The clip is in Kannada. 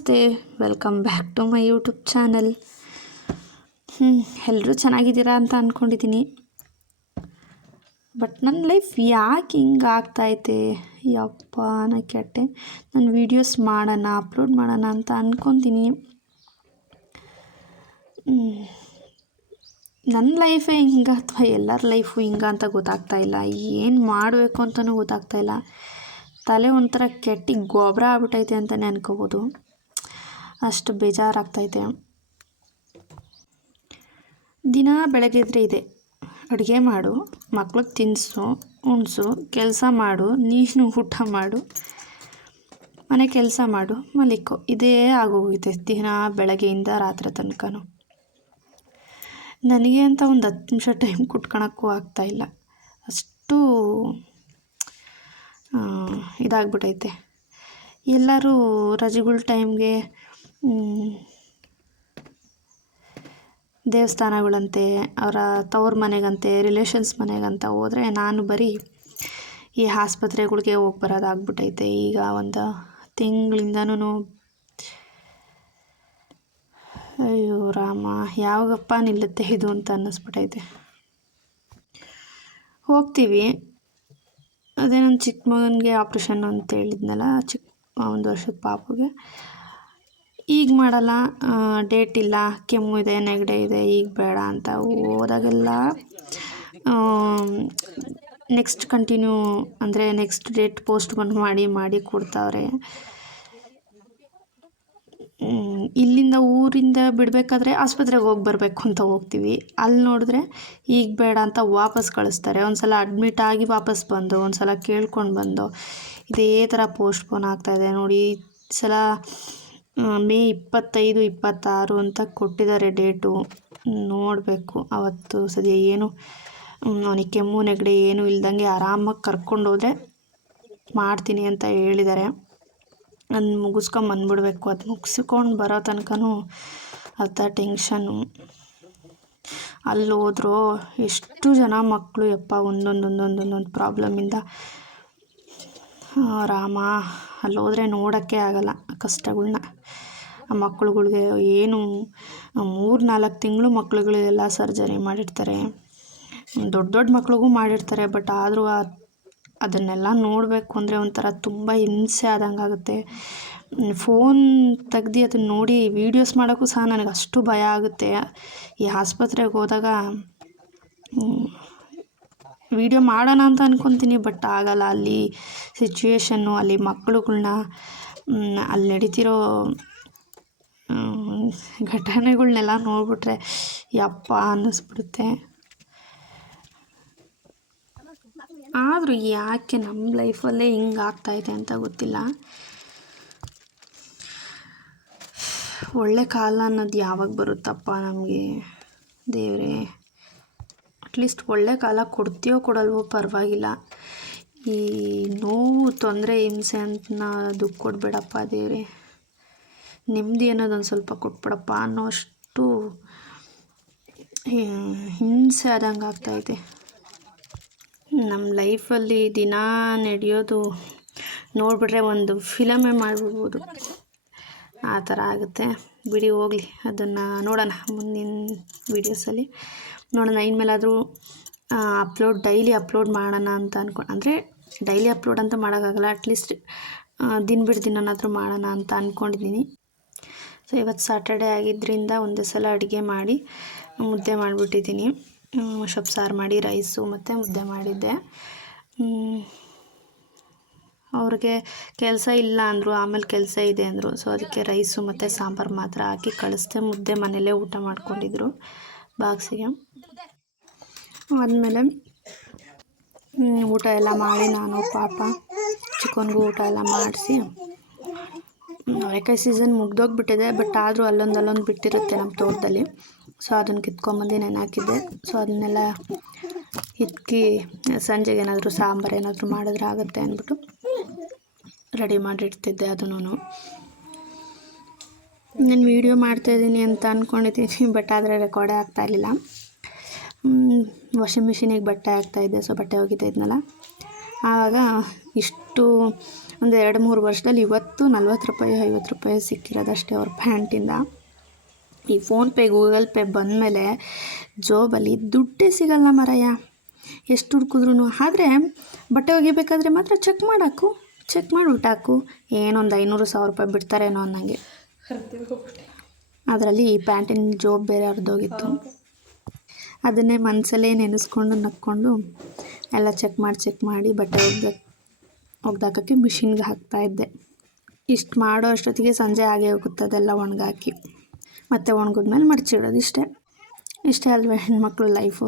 ನಮಸ್ತೆ welcome back to my YouTube channel ಹ್ಞೂ ಎಲ್ಲರೂ ಚೆನ್ನಾಗಿದ್ದೀರಾ ಅಂತ ಅಂದ್ಕೊಂಡಿದ್ದೀನಿ ಬಟ್ ನನ್ನ ಲೈಫ್ ಯಾಕೆ ಹಿಂಗೆ ಆಗ್ತೈತೆ ಯಪ್ಪ ನಾ ಕೆಟ್ಟೆ ನಾನು ವೀಡಿಯೋಸ್ ಮಾಡೋಣ ಅಪ್ಲೋಡ್ ಮಾಡೋಣ ಅಂತ ಅಂದ್ಕೊತೀನಿ ನನ್ನ ಲೈಫೇ ಹಿಂಗೆ ಅಥವಾ ಎಲ್ಲರ ಲೈಫು ಹಿಂಗೆ ಅಂತ ಗೊತ್ತಾಗ್ತಾ ಇಲ್ಲ. ಏನು ಮಾಡಬೇಕು ಅಂತಲೂ ಗೊತ್ತಾಗ್ತಾ ಇಲ್ಲ. ತಲೆ ಒಂಥರ ಕೆಟ್ಟಿ ಗೊಬ್ಬರ ಆಗ್ಬಿಟ್ಟೈತೆ ಅಂತಲೇ ಅನ್ಕೋಬೋದು. ಅಷ್ಟು ಬೇಜಾರಾಗ್ತೈತೆ. ದಿನ ಬೆಳಗ್ಗೆದ್ರೆ ಇದೆ. ಅಡುಗೆ ಮಾಡು, ಮಕ್ಳಿಗೆ ತಿನ್ನಿಸು ಉಣಿಸು, ಕೆಲಸ ಮಾಡು, ನೀನು ಊಟ ಮಾಡು, ಮನೆ ಕೆಲಸ ಮಾಡು, ಮಲಿಕೋ. ಇದೇ ಆಗೋಗುತ್ತೆ ದಿನ ಬೆಳಗ್ಗೆಯಿಂದ ರಾತ್ರಿ ತನಕನು. ನನಗೆ ಅಂತ ಒಂದು ಹತ್ತು ನಿಮಿಷ ಟೈಮ್ ಕುಟ್ಕೊಳಕ್ಕೂ ಆಗ್ತಾಯಿಲ್ಲ ಅಷ್ಟು ಇದಾಗ್ಬಿಟೈತೆ. ಎಲ್ಲರೂ ರಜೆಗಳ ಟೈಮ್ಗೆ ದೇವಸ್ಥಾನಗಳಂತೆ, ಅವರ ತವ್ರ ಮನೆಗಂತೆ ರಿಲೇಷನ್ಸ್ ಮನೆಗಂತ ಹೋದರೆ ನಾನು ಬರೀ ಈ ಆಸ್ಪತ್ರೆಗಳಿಗೆ ಹೋಗಿ ಬರೋದಾಗ್ಬಿಟ್ಟೈತೆ ಈಗ ಒಂದು ತಿಂಗಳಿಂದನೂ ಅಯ್ಯೋ ರಾಮ, ಯಾವಾಗಪ್ಪ ನಿಲ್ಲುತ್ತೆ ಇದು ಅಂತ ಅನ್ನಿಸ್ಬಿಟ್ಟೈತೆ ಹೋಗ್ತೀವಿ. ಅದೇ ನನ್ನ ಚಿಕ್ಕ ಮಗನಿಗೆ ಆಪ್ರೇಷನ್ ಅಂತ ಹೇಳಿದ್ನಲ್ಲ ಚಿಕ್ಕ ಒಂದು ವರ್ಷದ ಪಾಪುಗೆ. ಈಗ ಮಾಡಲ್ಲ ಡೇಟ್ ಇಲ್ಲ, ಕೆಮ್ಮು ಇದೆ, ನೆಗಡಿ ಇದೆ, ಈಗ ಬೇಡ ಅಂತ ಹೋದಾಗೆಲ್ಲ ನೆಕ್ಸ್ಟ್ ಕಂಟಿನ್ಯೂ ಅಂದರೆ ನೆಕ್ಸ್ಟ್ ಡೇಟ್ ಪೋಸ್ಟ್ ಬಂದು ಮಾಡಿ ಮಾಡಿ ಕೊಡ್ತಾವ್ರೆ. ಇಲ್ಲಿಂದ ಊರಿಂದ ಬಿಡಬೇಕಾದ್ರೆ ಆಸ್ಪತ್ರೆಗೆ ಹೋಗಿ ಬರಬೇಕು ಅಂತ ಹೋಗ್ತೀವಿ. ಅಲ್ಲಿ ನೋಡಿದ್ರೆ ಈಗ ಬೇಡ ಅಂತ ವಾಪಸ್ ಕಳಿಸ್ತಾರೆ. ಒಂದು ಸಲ ಅಡ್ಮಿಟ್ ಆಗಿ ವಾಪಸ್ ಬಂದು ಒಂದು ಸಲ ಕೇಳ್ಕೊಂಡು ಬಂದು, ಇದೇ ಥರ ಪೋಸ್ಟ್ಪೋನ್ ಆಗ್ತಾಯಿದೆ ನೋಡಿ, ಈ ಸಲ ಮೇ ಇಪ್ಪತ್ತೈದು, ಇಪ್ಪತ್ತಾರು ಅಂತ ಕೊಟ್ಟಿದ್ದಾರೆ ಡೇಟು. ನೋಡಬೇಕು. ಅವತ್ತು ಸದ್ಯ ಏನು ಅವನಿಗೆ ಕೆಮ್ಮು, ನೆಗಡಿ ಏನೂ ಇಲ್ದಂಗೆ ಆರಾಮಾಗಿ ಕರ್ಕೊಂಡೋದ್ರೆ ಮಾಡ್ತೀನಿ ಅಂತ ಹೇಳಿದ್ದಾರೆ. ಅದನ್ನ ಮುಗಿಸ್ಕೊಂಬಂದ್ಬಿಡ್ಬೇಕು ಅದು ಮುಗಿಸ್ಕೊಂಡು ಬರೋ ತನಕನೂ ಅರ್ಧ ಟೆನ್ಷನ್ನು ಅಲ್ಲಿ ಹೋದ್ರೋ ಎಷ್ಟು ಜನ ಮಕ್ಕಳು ಯಪ್ಪ ಒಂದೊಂದು ಒಂದೊಂದು ಪ್ರಾಬ್ಲಮಿಂದ ರಾಮ. ಅಲ್ಲಿ ಹೋದ್ರೆ ನೋಡೋಕ್ಕೆ ಆಗಲ್ಲ ಕಷ್ಟಗಳನ್ನ ಕಷ್ಟಗಳ್ನ. ಆ ಮಕ್ಕಳುಗಳಿಗೆ ಏನು ಮೂರು, ನಾಲ್ಕು ತಿಂಗಳು ಮಕ್ಳುಗಳಿಗೆಲ್ಲ ಸರ್ಜರಿ ಮಾಡಿರ್ತಾರೆ. ದೊಡ್ಡ ದೊಡ್ಡ ಮಕ್ಳಿಗೂ ಮಾಡಿರ್ತಾರೆ, ಬಟ್ ಆದರೂ ಅದನ್ನೆಲ್ಲ ನೋಡಬೇಕು ಅಂದರೆ ಒಂಥರ ತುಂಬ ಹಿಂಸೆ ಆದಂಗೆ ಆಗುತ್ತೆ. ಫೋನ್ ತೆಗ್ದು ಅದನ್ನ ನೋಡಿ ವೀಡಿಯೋಸ್ ಮಾಡೋಕ್ಕೂ ಸಹ ನನಗೆ ಅಷ್ಟು ಭಯ ಆಗುತ್ತೆ. ಈ ಆಸ್ಪತ್ರೆಗೆ ಹೋದಾಗ ವೀಡಿಯೋ ಮಾಡೋಣ ಅಂತ ಅಂದ್ಕೊತೀನಿ ಬಟ್ ಆಗಲ್ಲ. ಅಲ್ಲಿ ಸಿಚುವೇಶನ್ನು ಅಲ್ಲಿ ಮಕ್ಕಳುಗಳ್ನ ಅಲ್ಲಿ ನಡೀತಿರೋ ಘಟನೆಗಳ್ನೆಲ್ಲ ನೋಡಿಬಿಟ್ರೆ ಯಪ್ಪ ಅನ್ನಿಸ್ಬಿಡುತ್ತೆ. ಆದರೂ ಯಾಕೆ ನಮ್ಮ ಲೈಫಲ್ಲೇ ಹಿಂಗೆ ಆಗ್ತಾಯಿದೆ ಅಂತ ಗೊತ್ತಿಲ್ಲ. ಒಳ್ಳೆ ಕಾಲ ಅನ್ನೋದು ಯಾವಾಗ ಬರುತ್ತಪ್ಪ ನಮಗೆ? ದೇವರೇ. ಅಟ್ಲೀಸ್ಟ್ ಒಳ್ಳೆ ಕಾಲ ಕೊಡ್ತೀಯೋ ಕೊಡಲ್ವೋ ಪರವಾಗಿಲ್ಲ. ಈ ನೋವು, ತೊಂದರೆ, ಹಿಂಸೆ ಅಂತ ದುಃಖ ಕೊಡಬೇಡಪ್ಪ ದೇವರೇ. ನೆಮ್ಮದಿ ಅನ್ನೋದೊಂದು ಸ್ವಲ್ಪ ಕೊಟ್ಬಿಡಪ್ಪ ಅನ್ನೋ ಅಷ್ಟು ಹಿಂಸೆ ಆದಂಗೆ ಆಗ್ತಾಯಿದೆ ನಮ್ಮ ಲೈಫಲ್ಲಿ ದಿನ ನಡೆಯೋದು ನೋಡಿಬಿಟ್ರೆ ಒಂದು ಫಿಲಮೇ ಮಾಡಿಬಿಡ್ಬೋದು. ಆ ಥರ ಆಗುತ್ತೆ. ಬಿಡಿ, ಹೋಗಲಿ. ಅದನ್ನು ನೋಡೋಣ ಮುಂದಿನ ವೀಡಿಯೋಸಲ್ಲಿ. ನೋಡೋಣ, ಇನ್ಮೇಲಾದರೂ ಅಪ್ಲೋಡ್, ಡೈಲಿ ಅಪ್ಲೋಡ್ ಮಾಡೋಣ ಅಂತ ಅಂದ್ಕೊಂಡು ಅಂದರೆ ಡೈಲಿ ಅಪ್ಲೋಡ್ ಅಂತ ಮಾಡೋಕ್ಕಾಗಲ್ಲ ಅಟ್ಲೀಸ್ಟ್ ದಿನ ಬಿಟ್ಟು ದಿನನಾದರೂ ಮಾಡೋಣ ಅಂತ ಅಂದ್ಕೊಂಡಿದ್ದೀನಿ ಸೊ ಇವತ್ತು ಸಾಟರ್ಡೆ ಆಗಿದ್ದರಿಂದ ಒಂದೇ ಸಲ ಅಡುಗೆ ಮಾಡಿ, ಮುದ್ದೆ ಮಾಡಿಬಿಟ್ಟಿದ್ದೀನಿ. ಸೊಪ್ಪು ಸಾರು ಮಾಡಿ ರೈಸು ಮತ್ತು ಮುದ್ದೆ ಮಾಡಿದ್ದೆ. ಅವ್ರಿಗೆ ಕೆಲಸ ಇಲ್ಲ ಅಂದರು, ಆಮೇಲೆ ಕೆಲಸ ಇದೆ ಅಂದರು. ಸೊ ಅದಕ್ಕೆ ರೈಸು ಮತ್ತು ಸಾಂಬಾರು ಮಾತ್ರ ಹಾಕಿ ಕಳಿಸ್ದೆ, ಮುದ್ದೆ ಮನೆಯಲ್ಲೇ ಊಟ ಮಾಡ್ಕೊಂಡಿದ್ರು ಬಾಕ್ಸಿಗೆ. ಆದಮೇಲೆ ಊಟ ಎಲ್ಲ ಮಾಡಿ ನಾನು, ಪಾಪ ಚಿಕನ್ಗೂ ಊಟ ಎಲ್ಲ ಮಾಡಿಸಿ ಅವರೆಕಾಯಿ ಸೀಸನ್ ಮುಗ್ದೋಗ್ಬಿಟ್ಟಿದೆ ಬಟ್ ಆದರೂ ಅಲ್ಲೊಂದು ಅಲ್ಲೊಂದು ಬಿಟ್ಟಿರುತ್ತೆ ನಮ್ಮ ತೋಟದಲ್ಲಿ. ಸೊ ಅದನ್ನು ಕಿತ್ಕೊಂಬಂದು ನೆನೆ ಹಾಕಿದ್ದೆ ಸೊ ಅದನ್ನೆಲ್ಲ ಇಕ್ಕಿ, ಸಂಜೆಗೆ ಏನಾದರೂ ಸಾಂಬಾರು ಏನಾದರೂ ಮಾಡಿದ್ರೆ ಆಗುತ್ತೆ ಅಂದ್ಬಿಟ್ಟು ರೆಡಿ ಮಾಡಿಡ್ತಿದ್ದೆ ಅದನ್ನು. ನಾನು ವೀಡಿಯೋ ಮಾಡ್ತಾಯಿದ್ದೀನಿ ಅಂತ ಅಂದ್ಕೊಂಡಿದ್ದೀನಿ ಬಟ್ ಆದರೆ ರೆಕಾರ್ಡೇ ಆಗ್ತಾಯಿರಲಿಲ್ಲ ವಾಷಿಂಗ್ ಮಿಷಿನಿಗೆ ಬಟ್ಟೆ ಹಾಕ್ತಾಯಿದ್ದೆ ಸೊ ಬಟ್ಟೆ ಒಗಿತಾ ಇದ್ನಲ್ಲ. ಆವಾಗ ಇಷ್ಟು ಒಂದು ಎರಡು ಮೂರು ವರ್ಷದಲ್ಲಿ ಇವತ್ತು ನಲ್ವತ್ತು ರೂಪಾಯಿ, ಐವತ್ತು ರೂಪಾಯಿ ಸಿಕ್ಕಿರೋದಷ್ಟೇ ಅವ್ರ ಪ್ಯಾಂಟಿಂದ. ಈ ಫೋನ್ಪೇ ಗೂಗಲ್ ಪೇ ಬಂದಮೇಲೆ ಜೋಬಲ್ಲಿ ದುಡ್ಡೇ ಸಿಗಲ್ಲ ಮರಯ್ಯ ಎಷ್ಟು ಹುಡ್ಕಿದ್ರು ಆದರೆ ಬಟ್ಟೆ ಒಗಿಬೇಕಾದ್ರೆ ಮಾತ್ರ ಚೆಕ್ ಮಾಡಾಕು ಚೆಕ್ ಮಾಡಿ ಹಾಕು. ಏನೊಂದು ಐನೂರು ಸಾವಿರ ರೂಪಾಯಿ ಬಿಡ್ತಾರೇನೋ ಅನ್ನಂಗೆ ಅದರಲ್ಲಿ ಈ ಪ್ಯಾಂಟಿನ ಜೋಬ್ ಬೇರೆ ಹರಿದೋಗಿತ್ತು ಅದನ್ನೇ ಮನಸ್ಸಲ್ಲೇ ನೆನೆಸ್ಕೊಂಡು, ನಕ್ಕೊಂಡು ಎಲ್ಲ ಚೆಕ್ ಮಾಡಿ ಚೆಕ್ ಮಾಡಿ ಬಟ್ಟೆ ಒಗ್ದ ಒಗ್ದಾಕೋಕ್ಕೆ ಮಿಷಿನ್ಗೆ ಹಾಕ್ತಾಯಿದ್ದೆ ಇಷ್ಟು ಮಾಡೋ ಅಷ್ಟೊತ್ತಿಗೆ ಸಂಜೆ ಆಗೇ ಹೋಗುತ್ತೆ ಅದೆಲ್ಲ ಒಣಗಾಕಿ. ಮತ್ತು ಒಣಗಿದ್ಮೇಲೆ ಮಡಚಿಡೋದು ಇಷ್ಟೇ. ಇಷ್ಟೇ ಅಲ್ವೇ, ಹೆಣ್ಮಕ್ಳು ಲೈಫು